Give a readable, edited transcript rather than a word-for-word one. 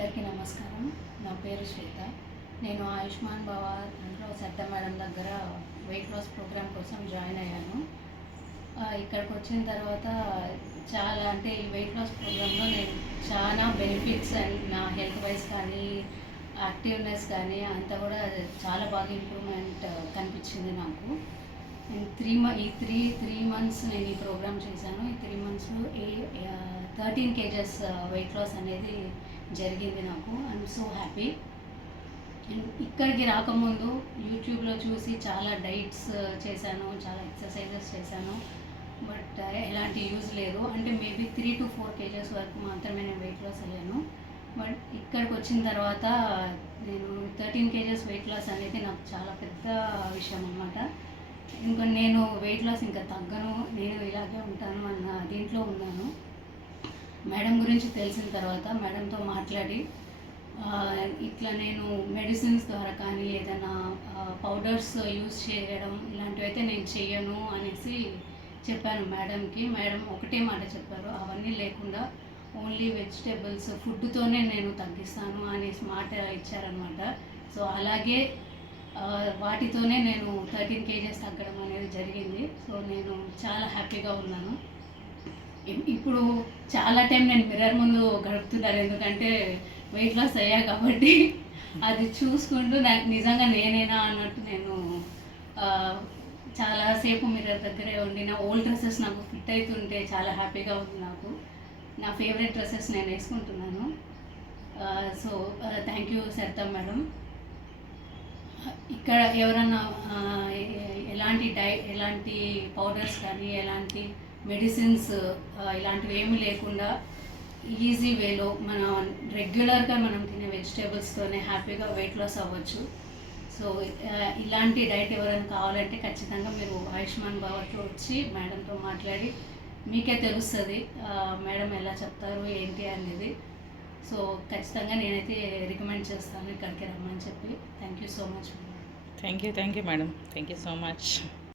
అందరికీ నమస్కారం. నా పేరు శ్వేత. నేను ఆయుష్మాన్ భవ దాంట్లో సత్య మేడం దగ్గర వెయిట్ లాస్ ప్రోగ్రామ్ కోసం జాయిన్ అయ్యాను. ఇక్కడికి వచ్చిన తర్వాత చాలా అంటే ఈ వెయిట్ లాస్ ప్రోగ్రాంలో నేను చాలా బెనిఫిట్స్ అండ్ నా హెల్త్ వైజ్ కానీ యాక్టివ్నెస్ కానీ అంతా కూడా చాలా బాగా ఇంప్రూవ్మెంట్ కనిపించింది నాకు. నేను త్రీ మంత్స్ నేను ఈ ప్రోగ్రామ్ చేశాను. ఈ 3 మంత్స్లో 13 కేజెస్ వెయిట్ లాస్ అనేది జరిగింది నాకు. I'm so happy. ఇక్కడికి రాకముందు యూట్యూబ్లో చూసి చాలా డైట్స్ చేశాను, చాలా ఎక్సర్సైజెస్ చేశాను. బట్ ఎలాంటి యూజ్ లేదు. అంటే మేబీ 3 to 4 కేజెస్ వరకు మాత్రమే నేను వెయిట్ లాస్ అయ్యాను. బట్ ఇక్కడికి వచ్చిన తర్వాత నేను 13 కేజెస్ వెయిట్ లాస్ అనేది నాకు చాలా పెద్ద విషయం అన్నమాట. ఇంకా నేను వెయిట్ లాస్ ఇంకా తగ్గను, నేను ఇలాగే ఉంటాను అన్న దీంట్లో ఉన్నాను. మేడం గురించి తెలిసిన తర్వాత మేడంతో మాట్లాడి ఇట్లా నేను మెడిసిన్స్ ద్వారా కానీ ఏదైనా పౌడర్స్ యూజ్ చేయడం ఇలాంటివి అయితే నేను చెయ్యను అనేసి చెప్పాను మేడంకి. మేడం ఒకటే మాట చెప్పారు, అవన్నీ లేకుండా ఓన్లీ వెజిటేబుల్స్ ఫుడ్తోనే నేను తగ్గిస్తాను అనేసి మాట ఇచ్చారనమాట. సో అలాగే వాటితోనే నేను 13 కేజెస్ తగ్గడం అనేది జరిగింది. సో నేను చాలా హ్యాపీగా ఉన్నాను. ఇప్పుడు చాలా టైం నేను మిర్రర్ ముందు గడుపుతున్నాను, ఎందుకంటే వెయిట్ లాస్ అయ్యా కాబట్టి అది చూసుకుంటూ నాకు నిజంగా నేనేనా అన్నట్టు నేను చాలాసేపు మిర్రర్ దగ్గరే ఉండి నా ఓల్డ్ డ్రెస్సెస్ నాకు ఫిట్ అవుతుంటే చాలా హ్యాపీగా ఉంది నాకు. నా ఫేవరెట్ డ్రెస్సెస్ నేను వేసుకుంటున్నాను. So thank you Saritha madam. ఇక్కడ ఎవరన్నా ఎలాంటి పౌడర్స్ కానీ ఎలాంటి మెడిసిన్స్ ఇలాంటివి ఏమీ లేకుండా ఈజీ వేలో మనం రెగ్యులర్గా మనం తినే వెజిటేబుల్స్తోనే హ్యాపీగా వెయిట్ లాస్ అవ్వచ్చు. సో ఇలాంటి డైట్ ఎవరైనా కావాలంటే ఖచ్చితంగా మీరు ఆయుష్మాన్ భవతో వచ్చి మేడంతో మాట్లాడి మీకే తెలుస్తుంది మేడం ఎలా చెప్తారు ఏంటి అనేది. సో ఖచ్చితంగా నేనైతే రికమెండ్ చేస్తాను ఇక్కడికి రమ్మని చెప్పి. Thank you so much. Thank you madam. Thank you so much.